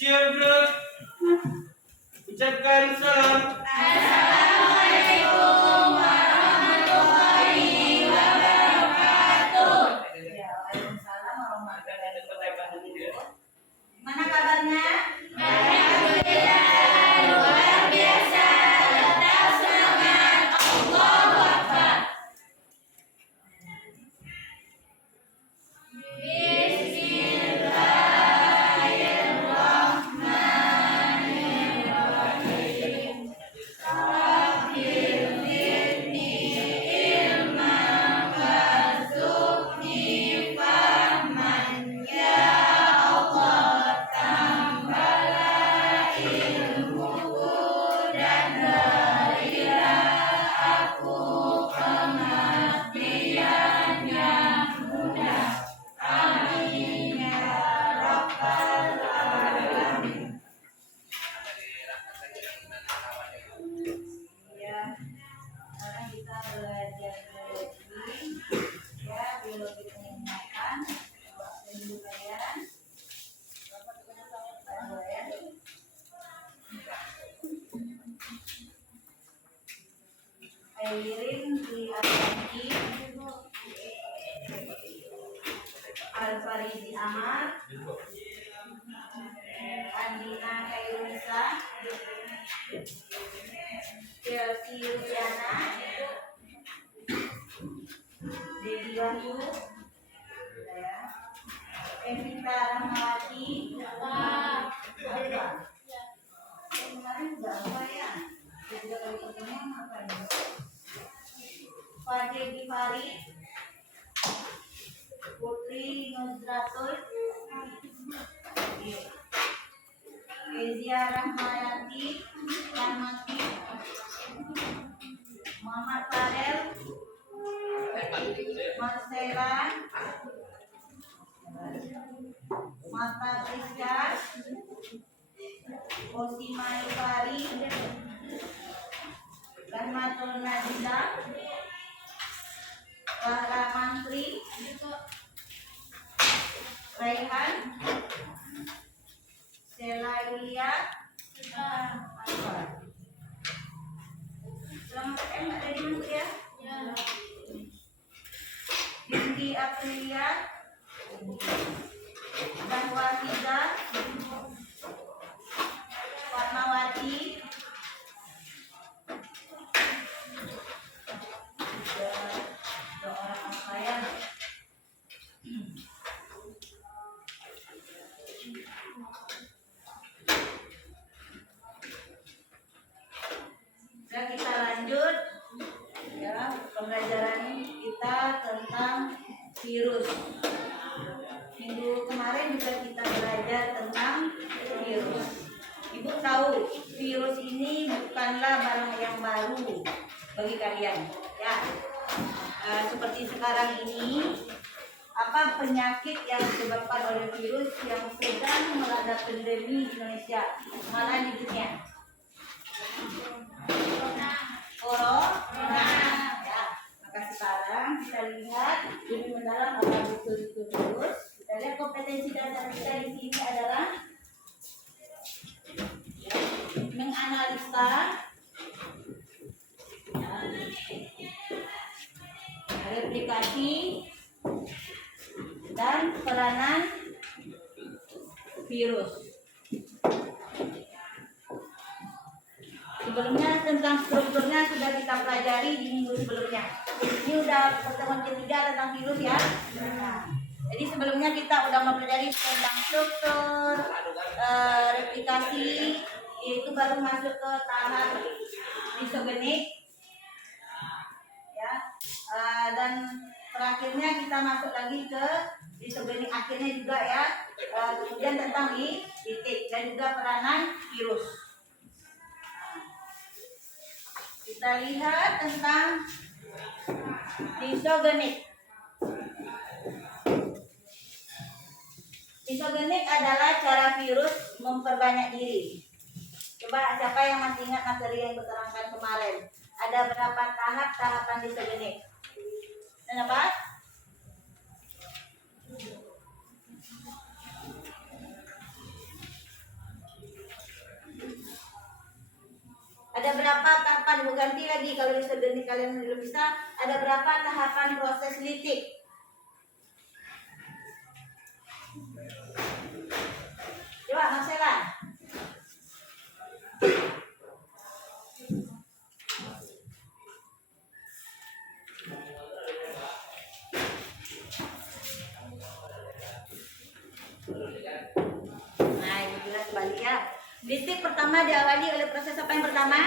Share group. Ucapkan salam. Assalamualaikum warahmatullahi wabarakatuh. Ya, waalaikumsalam warahmatullahi wabarakatuh. Mana kabarnya? Alhamdulillah, luar biasa. Tetap semangat. Allahu Akbar. Bismillahirrahmanirrahim. Rabbil zidni ilman warzuqni fahman. Ya Allah, tambahlah ilmuku dan berilah aku pengertian yang mudah. Amin ya rabbal alamin. Ya, sekarang kita belajar biologi. Ya, biologi penyembuhan. Seminggu kalian. Airin di Atlanti, Al-Faridi Ahmad, Andina Kairunisa, Chelsea Luciana, Dedi Wahyu, Evita Rahmawati, kemarin juga apa ya? Juga kali ketemu apa nih? Fadil Gifari, Putri Nuzratul, Ezia Rahmayati, Muhammad Farel, Marcela, Mata Priska, Osima Ifari, Rahmatul Nazila, Wahra Mantri, Raihan, Sela Yulia, Anwar. Selamat Mbak dari mana ya? Dindi Aprilia, Zahwa Tiga, Fatmawati, dua orang saya. Nah, kita lanjut ya pembelajaran kita tentang virus. Minggu kemarin juga kita belajar tentang virus. Ibu tahu virus ini bukanlah barang yang baru bagi kalian ya. Seperti sekarang ini, apa penyakit yang disebabkan oleh virus yang sedang melanda pandemi di Indonesia malah di dunia? Corona. Ya, maka sekarang kita lihat lebih mendalam apa betul itu virus. Kita lihat kompetensi dasar kita di sini adalah menganalisa replikasi dan peranan virus. Sebelumnya tentang strukturnya sudah kita pelajari di minggu sebelumnya. Ini udah pertemuan ketiga tentang virus ya. Jadi sebelumnya kita udah mempelajari tentang struktur, replikasi, yaitu baru masuk ke tahap lisogenik, ya. Dan terakhirnya kita masuk lagi ke lisogenik akhirnya juga ya. Kemudian tentang litik dan juga peranan virus. Kita lihat tentang lisogenik. Lisogenik adalah cara virus memperbanyak diri. Coba siapa yang masih ingat materi yang diterangkan kemarin? Ada berapa tahapan lisogenik? Kenapa? tahapan, Ibu ganti lagi kalau lisogenik kalian belum bisa. Ada berapa tahapan proses litik? Coba Marcella. Nah, Ibu jelas kembali ya. Litik pertama diawali oleh proses apa yang pertama?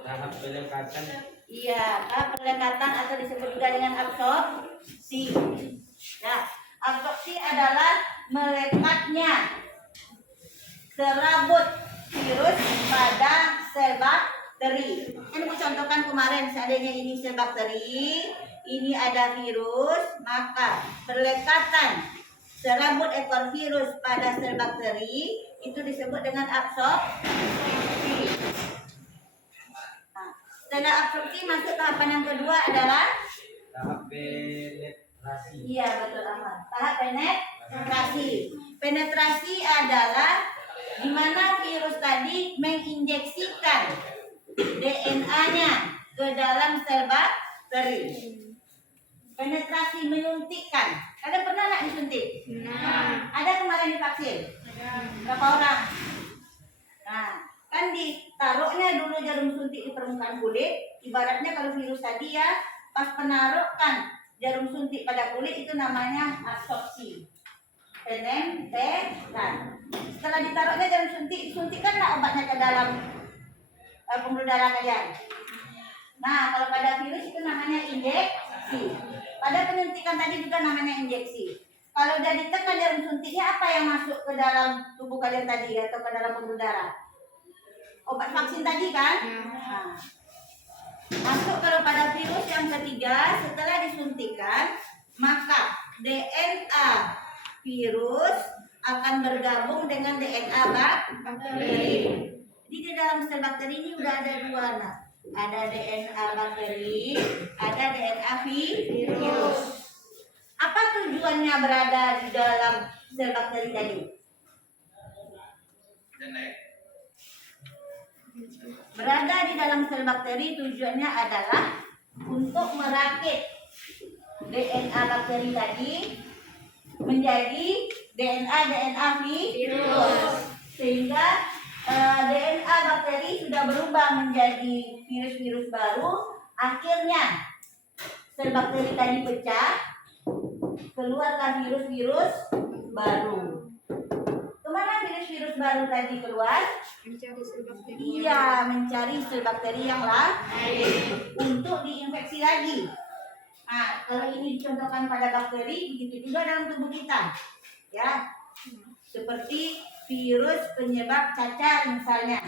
Tahap pelekatan. Iya, pelekatan atau disebut juga dengan absorpsi. Ya, absorpsi adalah melekatnya serabut virus pada sel bakteri. Kan aku contohkan kemarin, seandainya ini sel bakteri, ini ada virus, maka pelekatan serabut ekor virus pada sel bakteri itu disebut dengan absorpsi. Nah, setelah absorpsi masuk tahapan yang kedua adalah Tahap penetrasi. iya betul Ahmad. Tahap penetrasi. Penetrasi adalah di mana virus tadi menginjeksikan DNA-nya ke dalam sel bakteri. Penetrasi menyuntikkan. Kalian pernah nggak disuntik? Ada kemarin divaksin? Berapa orang? Nah, kan ditaruhnya dulu jarum suntik di permukaan kulit. Ibaratnya kalau virus tadi ya, pas penaruhkan jarum suntik pada kulit itu namanya absorpsi. Penempatan. Setelah ditaruhnya jarum suntik, disuntikkanlah obatnya ke dalam pembuluh darah kalian. Nah, kalau pada virus itu namanya injeksi. Pada penyuntikan tadi juga namanya injeksi. Kalau udah ditekan jarum suntiknya, apa yang masuk ke dalam tubuh kalian tadi atau ke dalam pembuluh darah? Obat vaksin tadi kan? Nah, masuk kalau pada virus yang ketiga, setelah disuntikan, maka DNA virus akan bergabung dengan DNA bakteri. Jadi di dalam sel bakteri ini udah ada dua, nah. Ada DNA bakteri, ada DNA virus. Apa tujuannya berada di dalam sel bakteri tadi? Berada di dalam sel bakteri tujuannya adalah untuk merakit DNA bakteri tadi menjadi DNA virus, sehingga DNA bakteri sudah berubah menjadi virus-virus baru. Akhirnya sel bakteri tadi pecah, keluarlah virus-virus baru. Kemana virus-virus baru tadi keluar? Mencari sel bakteri. Iya, mencari sel bakteri yang lain untuk diinfeksi lagi. Nah, kalau ini dicontohkan pada bakteri, begitu juga dalam tubuh kita. Ya, seperti virus penyebab cacar misalnya.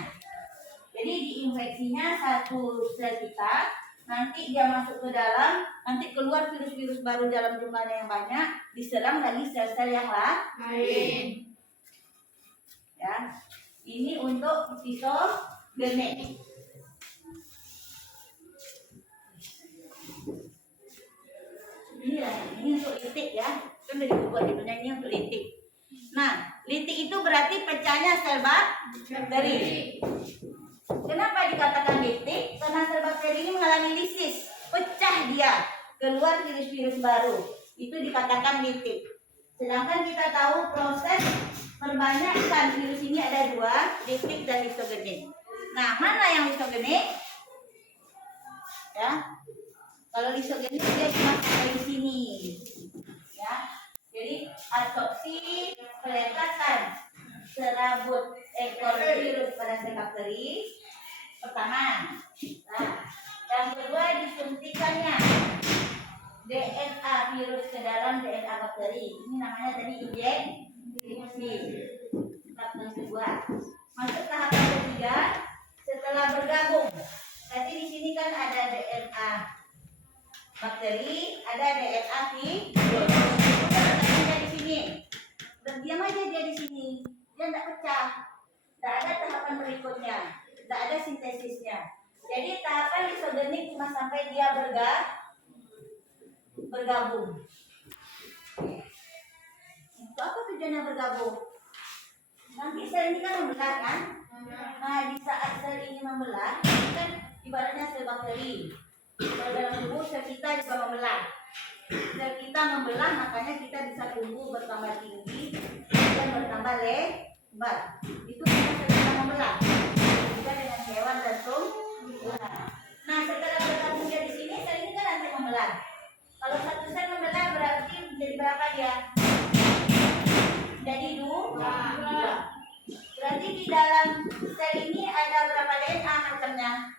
Jadi diinfeksinya satu sel kita, nanti dia masuk ke dalam, nanti keluar virus-virus baru dalam jumlahnya yang banyak, diserang lagi sel-sel yang lain. Ya, ini untuk sitogenik. Ini untuk litik ya, kan dari buku judulnya ini untuk litik. Nah, litik itu berarti pecahnya sel bakteri. Kenapa dikatakan litik? Karena sel bakteri ini mengalami lisis, pecah dia, keluar virus-virus baru. Itu dikatakan litik. Sedangkan kita tahu proses perbanyakan virus ini ada dua, litik dan lisogenik. Nah, mana yang lisogenik? Ya, kalau lisogenik dia cuma sampai di sini. Ya, jadi absorpsi, pelekatan serabut ekor virus pada sel bakteri pertama. Nah, yang kedua disuntikannya DNA virus ke dalam DNA bakteri. Ini namanya tadi injeksi. Tahap yang kedua. Masuk tahap yang ketiga setelah bergabung. Tadi di sini kan ada DNA bakteri, ada DNA virus. Dia di sini. Berdiam aja dia di sini. Dia tidak pecah. Tidak ada tahapan berikutnya. Tidak ada sintesisnya. Jadi tahapan lisogenik cuma sampai dia bergabung. Itu apa tujuannya bergabung? Nanti sel ini kan membelah kan? Nah, di saat sel ini membelah, kan ibaratnya sel bakteri. Kalau dalam tubuh sel kita juga membelah. Sel kita membelah, makanya kita bisa tumbuh bertambah tinggi dan bertambah lebar. Itu karena sel kita membelah. Juga dengan hewan dan tumbuhan. Nah, setelah bergabungnya di sini, sel ini kan nanti membelah. Kalau satu sel membelah berarti menjadi berapa dia? Jadi dua. Berarti di dalam sel ini ada berapa DNA macamnya?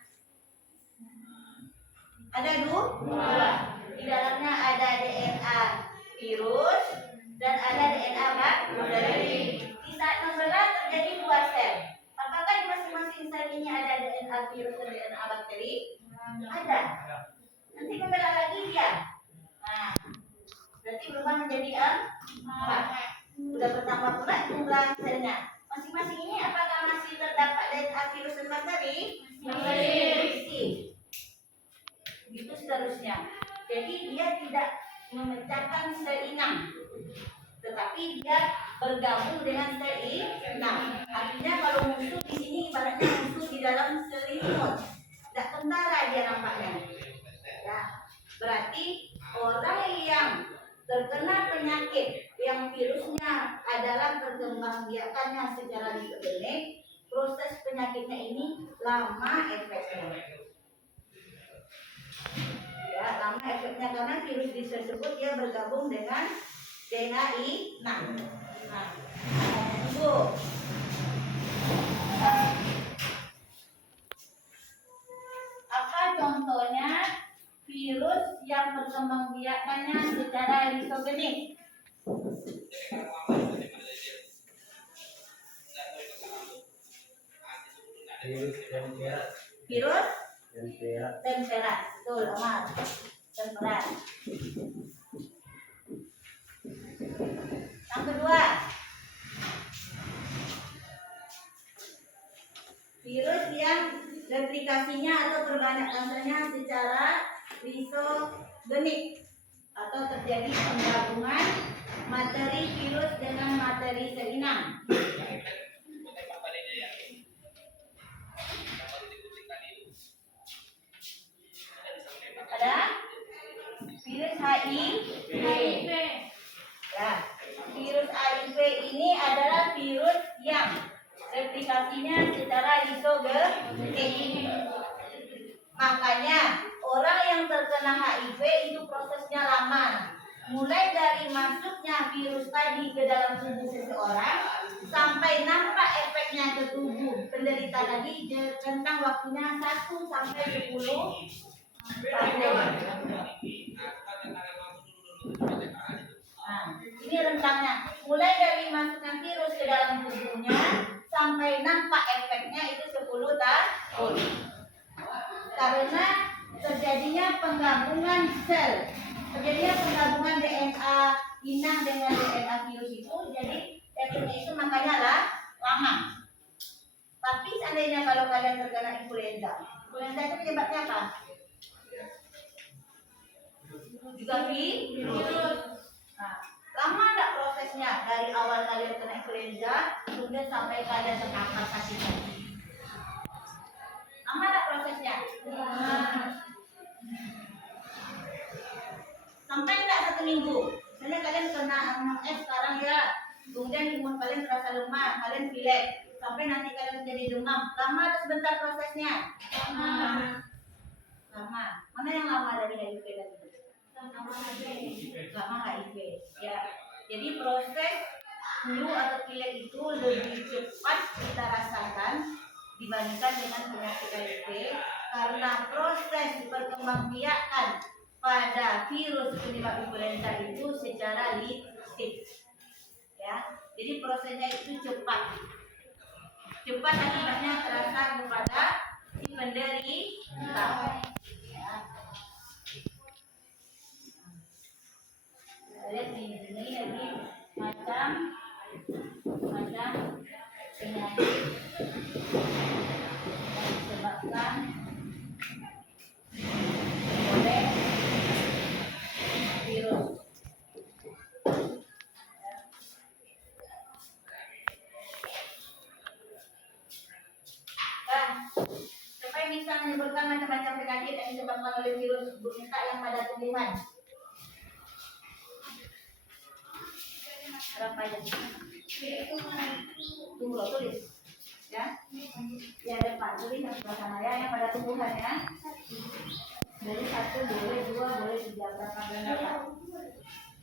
Ada dua. Di dalamnya ada DNA virus dan ada DNA bakteri. Di saat membelah terjadi dua sel. Apakah di masing-masing sel ini ada DNA virus dan DNA bakteri? Ada. Nanti membelah lagi dia. Nah, berarti berubah menjadi empat. Sudah bertambah pula jumlah selnya. Masing-masing ini apakah masih terdapat DNA virus dan bakteri? Masih. Begitu seterusnya. Jadi dia tidak memecahkan sel inang, tetapi dia bergabung dengan sel inang. Artinya kalau musuh di sini ibaratnya musuh di dalam selimut. Tidak tentara dia nampaknya. Ya, berarti orang yang terkena penyakit yang virusnya adalah perkembangbiakannya secara lipid, proses penyakitnya ini lama efeknya. Ya, lama efeknya karena virus tersebut dia bergabung dengan DNA inang. Nah, tunggu. Apa contohnya virus yang perkembangbiakannya secara lisogenik? Virus temperat. Virus Temperat. temperat. Betul, Omar. Temperat. Yang kedua, virus yang replikasinya atau perbanyakan selnya secara lisogenik atau terjadi penggabungan materi virus dengan materi sel inang. Ada virus HIV. Ya, virus HIV ini adalah virus yang replikasinya secara lisogenik. Makanya orang yang terkena HIV itu prosesnya lama. Mulai dari masuknya virus tadi ke dalam tubuh seseorang sampai nampak efeknya ke tubuh penderita tadi tentang waktunya 1 sampai 10 tahun. Nah, ini rentangnya. Mulai dari masuknya virus ke dalam tubuhnya sampai nampak efeknya itu 10 tahun. Karena terjadinya penggabungan sel, terjadinya penggabungan DNA inang dengan DNA virus itu, jadi efeknya itu makanya lama. Tapi seandainya kalau kalian terkena influenza itu penyebabnya apa? Juga virus. Nah, lama enggak prosesnya dari awal kalian kena influenza kemudian sampai kalian terkapar sakit? Lama enggak prosesnya? Sampai enggak 1 minggu. Misalnya kalian kena sekarang ya, kemudian imun kalian terasa lemah, kalian pilek, sampai nanti kalian menjadi demam. Lama atau sebentar prosesnya? Lama. Mana yang lama dari HIV tadi? Lama HIV. Ya. Jadi proses flu atau pilek itu lebih cepat kita rasakan dibandingkan dengan penyakit HIV karena proses perkembangbiakan pada virus penyebab influenza itu secara lipid. Ya. Jadi prosesnya itu cepat. Cepat akibatnya terasa kepada si penderita. Ya. Lihat di sini lagi macam penyakit yang disebabkan oleh virus. disebabkan oleh virus burmista yang pada tumbuhan. Berapa aja? Tunggu tulis. Ya. Yang depan tulis yang sebelah sana ya, yang pada tumbuhan ya. Jadi 1 boleh, 2 boleh, 3 berapa?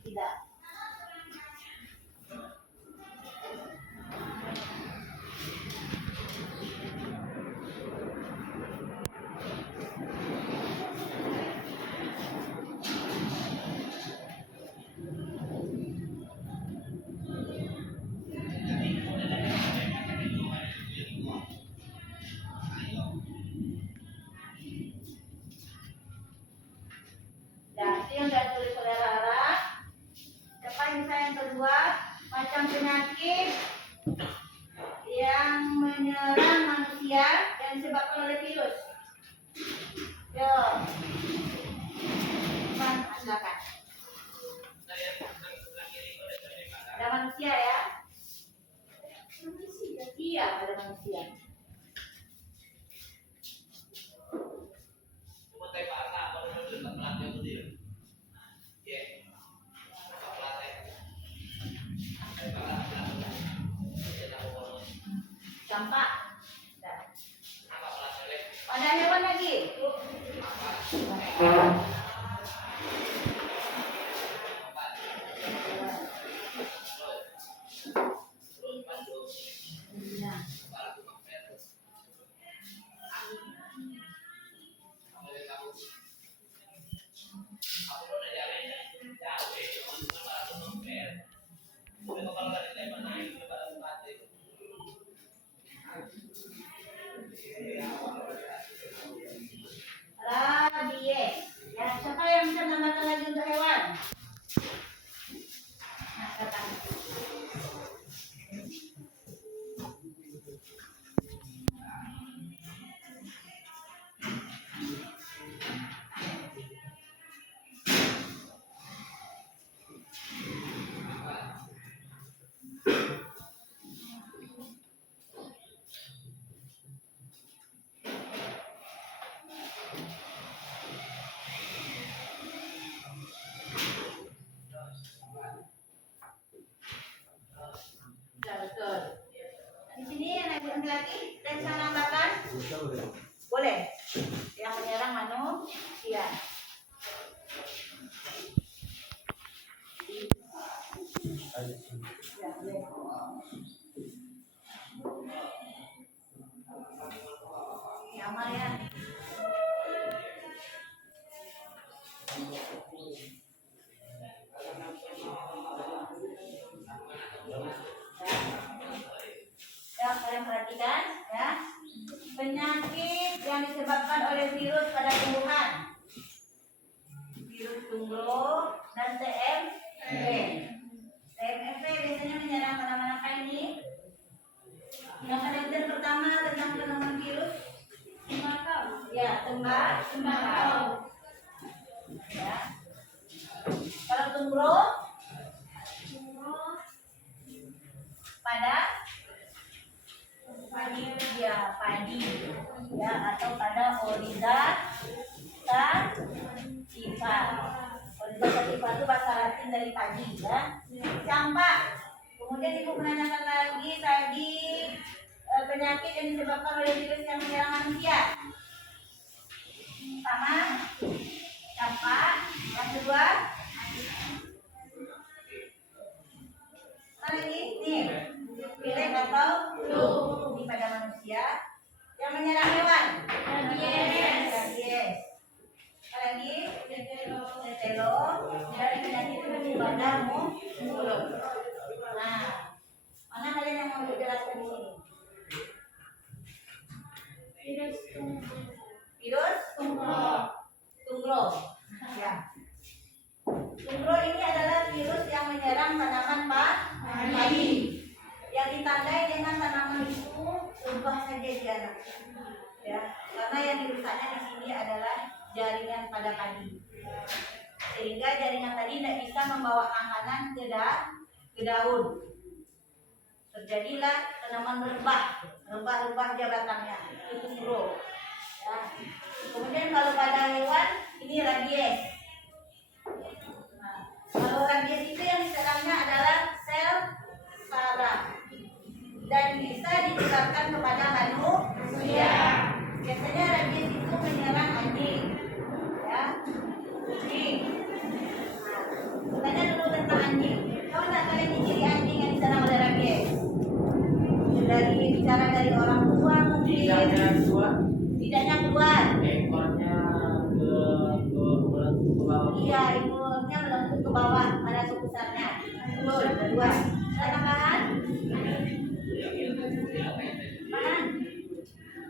Tidak. Nah, itu yang sudah tulis oleh Rara. Depan bisa yang kedua, macam penyakit yang menyerang manusia yang disebabkan oleh virus. Yo, silakan. Ada manusia ya? Iya, ada manusia. Campak. Ada hewan lagi? Rabies. Ya, siapa yang bisa menambahkan lagi untuk hewan? Nah, kata. Ya, betul. Di sini yang lagi dan saya nambahkan boleh yang menyerang manusia. Ya, boleh. Sama ya. Ya, kalian perhatikan ya. Penyakit yang disebabkan oleh virus pada tumbuhan. Virus tungro dan TMP. TMP biasanya menyerang tanaman apa ini? Yang penelitian pertama tentang tanaman virus tembakau. Ya, tembakau. Ya. Kalau tungro pada padi ya, padi ya, atau pada Oryza sativa. Oryza sativa itu bahasa Latin dari padi ya. Campak. Kemudian ibu menanyakan lagi tadi penyakit yang disebabkan oleh virus yang menyerang manusia. Sama campak. Yang kedua apa lagi? Nih, pilek atau flu ini pada manusia. Yang menyerang hewan? Rabies. Apa lagi? Tetelo. Dari penyakit itu pada mulut. Nah, mana kalian yang mau dijelaskan di sini? Virus tungro. Ya. Tungro ini adalah virus yang menyerang tanaman padi. Yang ditandai dengan tanaman itu ubah saja dia. Ya, karena yang dirusaknya di sini adalah jaringan pada padi. Sehingga jaringan tadi tidak bisa membawa makanan ke daun. Terjadilah tanaman rebah dia batangnya. Itu tungro. Ya. Kemudian kalau pada hewan ini rabies. Nah, kalau rabies itu yang diserangnya adalah sel saraf dan bisa ditularkan kepada manusia. Biasanya rabies itu menyerang anjing, ya, kucing. Nah, tanya dulu tentang anjing. Tahu nggak kalian ciri anjing yang diserang oleh rabies? Dari bicara dari orang tua mungkin. Lidahnya keluar. Ekornya ke bawah. Iya, imunnya melengkung ke bawah pada pusatnya. Betul, kedua. Ada tambahan? Mana?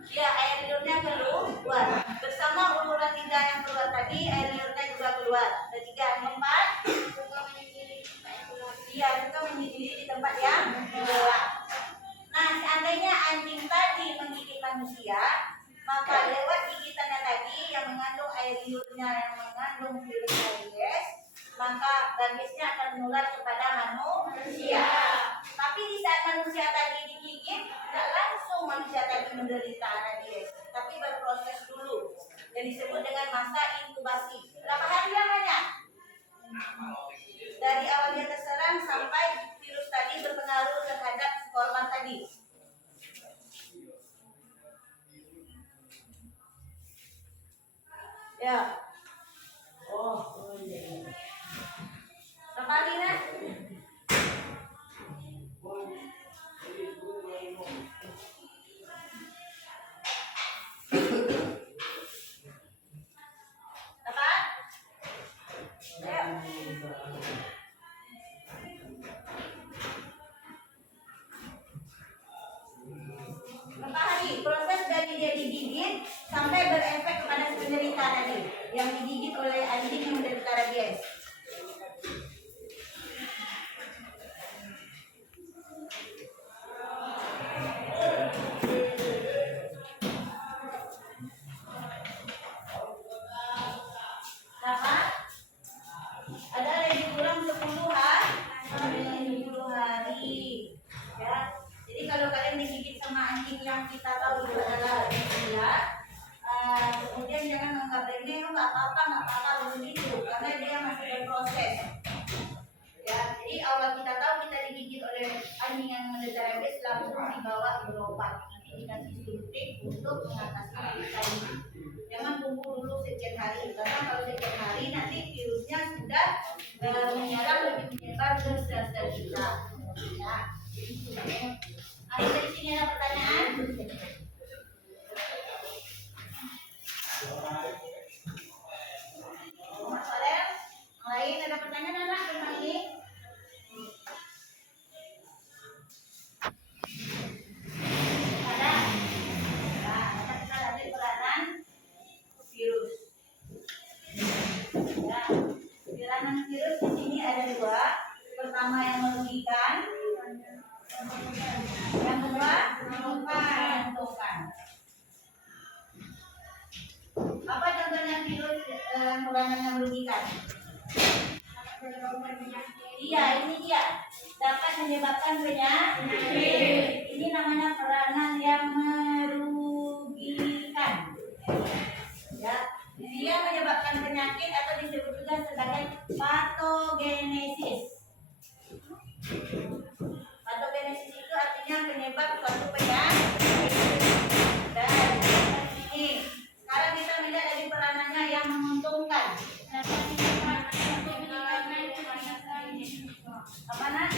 Ya, air liurnya keluar. Bersama uluran lidah yang keluar tadi, air liurnya juga keluar. Ketiga, yang keempat. Iya, suka menyendiri di tempat yang gelap. Nah, seandainya anjing tadi menggigit manusia, maka lewat gigitannya tadi yang mengandung air liurnya yang mengandung virus rabies, maka rabiesnya akan menular kepada manusia. Tapi di saat manusia tadi digigit, tidak langsung manusia tadi menderita rabies, tapi berproses dulu yang disebut dengan masa inkubasi. Berapa hari lamanya? Dari awal dia terserang sampai virus tadi berpengaruh terhadap korban tadi. Ya. Oh, iya. Berapa hari, Nak? Apa? Ayo. Berapa hari? Proses dari dia digigit sampai berefek kepada si penderita tadi yang digigit oleh anjing yang menderita rabies. Berapa? Ada lebih kurang 10 hari. Ya. Jadi kalau kalian digigit sama anjing yang kita tahu itu adalah gila, kemudian jangan menganggap remeh, nggak apa-apa begitu, karena dia masih berproses. Ya, jadi awal kita tahu kita digigit oleh anjing yang menderita rabies, langsung dibawa berobat. Nanti dikasih suntik untuk mengatasi gigitan ini. Jangan tunggu dulu sekian hari, karena kalau sekian hari nanti virusnya sudah menyerang lebih menyebar ke sel-sel kita. Ya. Ada di sini ada pertanyaan? Mas Soler, yang lain ada pertanyaan anak tentang ini? Ada? Nah, kita lihat peranan virus. Ya, peranan virus di sini ada dua. Pertama yang merugikan. Yang kedua, menguntungkan. Apa contohnya virus yang merugikan? Iya, ini dia. Dapat menyebabkan penyakit. Ini namanya peranan yang merugikan. Ya, dia menyebabkan penyakit atau disebut juga sebagai patogenesis. Patogenesis itu artinya penyebab suatu penyakit. Dan ini sekarang kita melihat dari peranannya yang menguntungkan. Apa nak?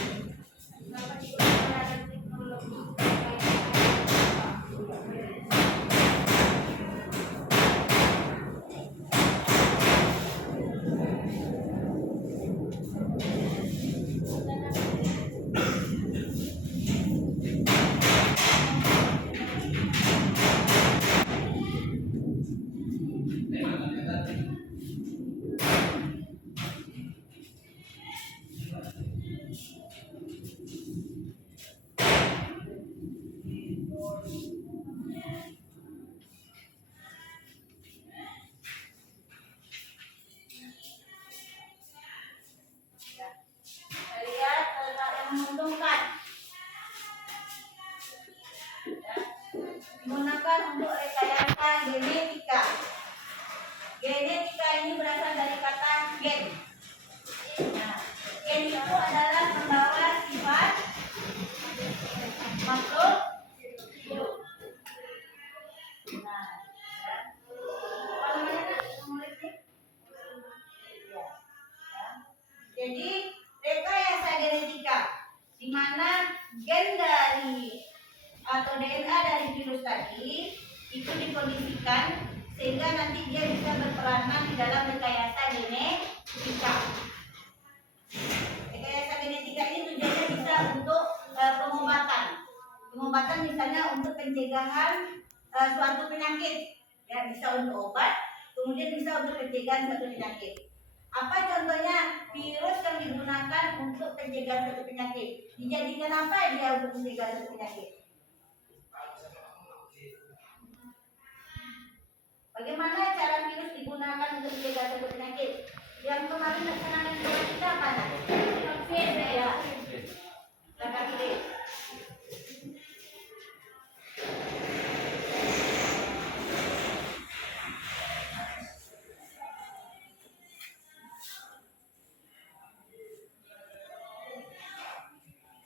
mana gen dari atau DNA dari virus tadi itu dikondisikan sehingga nanti dia bisa berperanan di dalam rekayasa genetika. Rekayasa genetika ini tujuannya bisa untuk pengobatan. Pengobatan misalnya untuk pencegahan suatu penyakit, ya bisa untuk obat, kemudian bisa untuk pencegahan suatu penyakit. Apa contohnya virus yang digunakan untuk pencegahan suatu penyakit? Dijadikan apa dia untuk pencegahan suatu penyakit? Bagaimana cara virus digunakan untuk menjaga suatu penyakit? Yang kemarin laksanakan kita apa? Vaksin ya. Vaksin.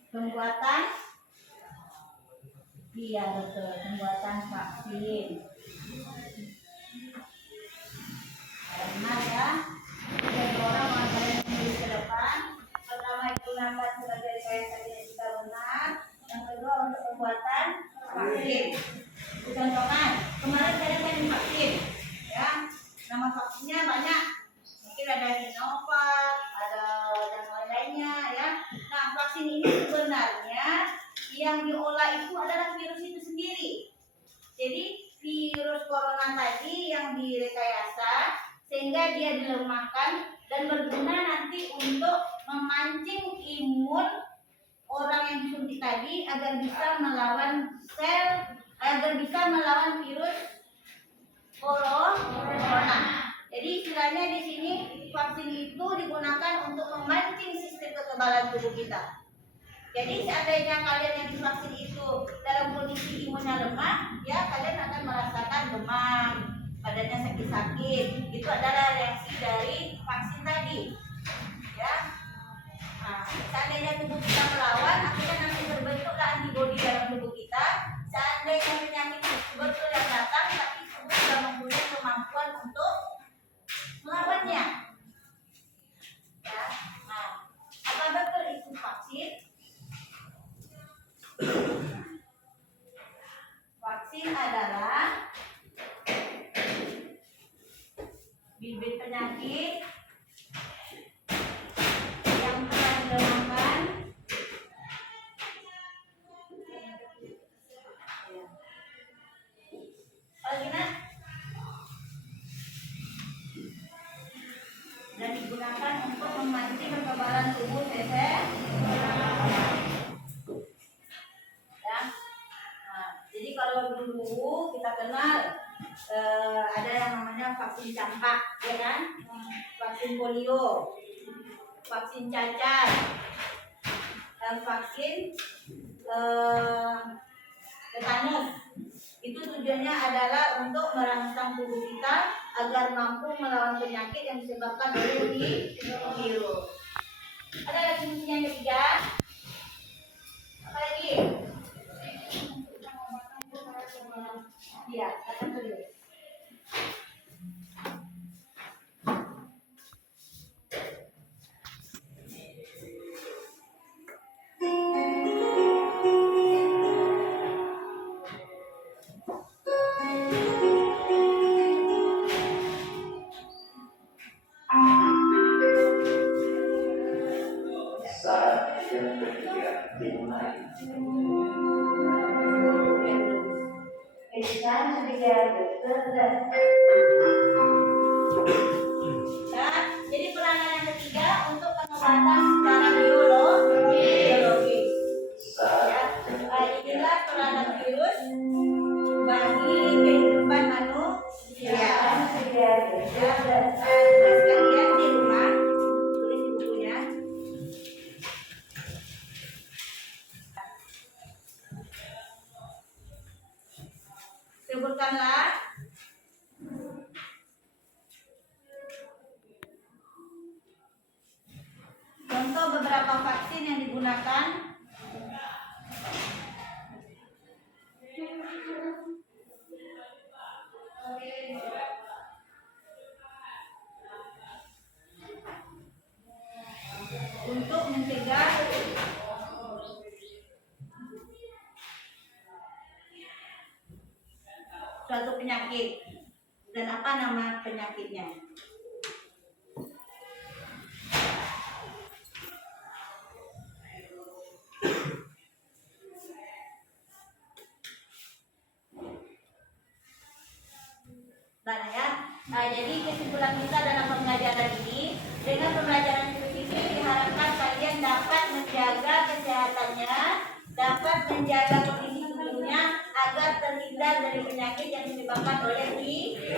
Pembuatan, iya betul, pembuatan vaksin. Benar ya. Jadi orang mengatakan menulis ke depan. Pertama digunakan sebagai rekayasa genetika benar. Yang kedua untuk pembuatan vaksin. Contohkan kemarin saya kan vaksin, ya. Nama vaksinnya banyak. Mungkin ada Sinovac, ada yang lainnya, ya. Nah vaksin ini sebenarnya yang diolah itu adalah virus itu sendiri. Jadi virus corona tadi yang direkayasa sehingga dia dilemahkan dan berguna nanti untuk memancing imun orang yang disuntik tadi agar bisa melawan virus corona. Jadi istilahnya di sini vaksin itu digunakan untuk memancing sistem kekebalan tubuh kita. Jadi seandainya kalian yang divaksin itu dalam kondisi imunnya lemah, ya kalian akan merasakan demam, badannya sakit-sakit. Itu adalah reaksi dari vaksin tadi, ya. Nah, seandainya tubuh kita melawan, akhirnya nanti terbentuklah antibodi dalam tubuh kita. Seandainya penyakit betul yang datang, tapi tubuh sudah mempunyai kemampuan untuk melawannya. Ya. Nah, apa betul itu vaksin? Vaksin adalah bibit penyakit yang telah dilemahkan dan digunakan untuk memancing kekebalan tubuh ya. Nah, jadi kalau dulu kita kenal ada yang namanya vaksin campak, ya kan? Vaksin polio, vaksin cacar, dan vaksin tetanus. Itu tujuannya adalah untuk merangsang tubuh kita agar mampu melawan penyakit yang disebabkan oleh virus. Ada lagi fungsinya yang ketiga? Apa lagi? Iya, katakan dulu. Nah, jadi peranan yang ketiga untuk pengobatan secara biologis. Ya, inilah peranan virus bagi kehidupan manusia. Ya, sekalian di rumah tulis di bukunya. Sebutkanlah contoh beberapa vaksin yang digunakan. Untuk mencegah penyakit. Dan apa nama penyakitnya? Nah, ya. Jadi kesimpulan kita dalam pembelajaran ini, dengan pembelajaran virus ini diharapkan kalian dapat menjaga kesehatannya, dapat menjaga kondisi tubuhnya agar terhindar dari penyakit yang disebabkan oleh virus.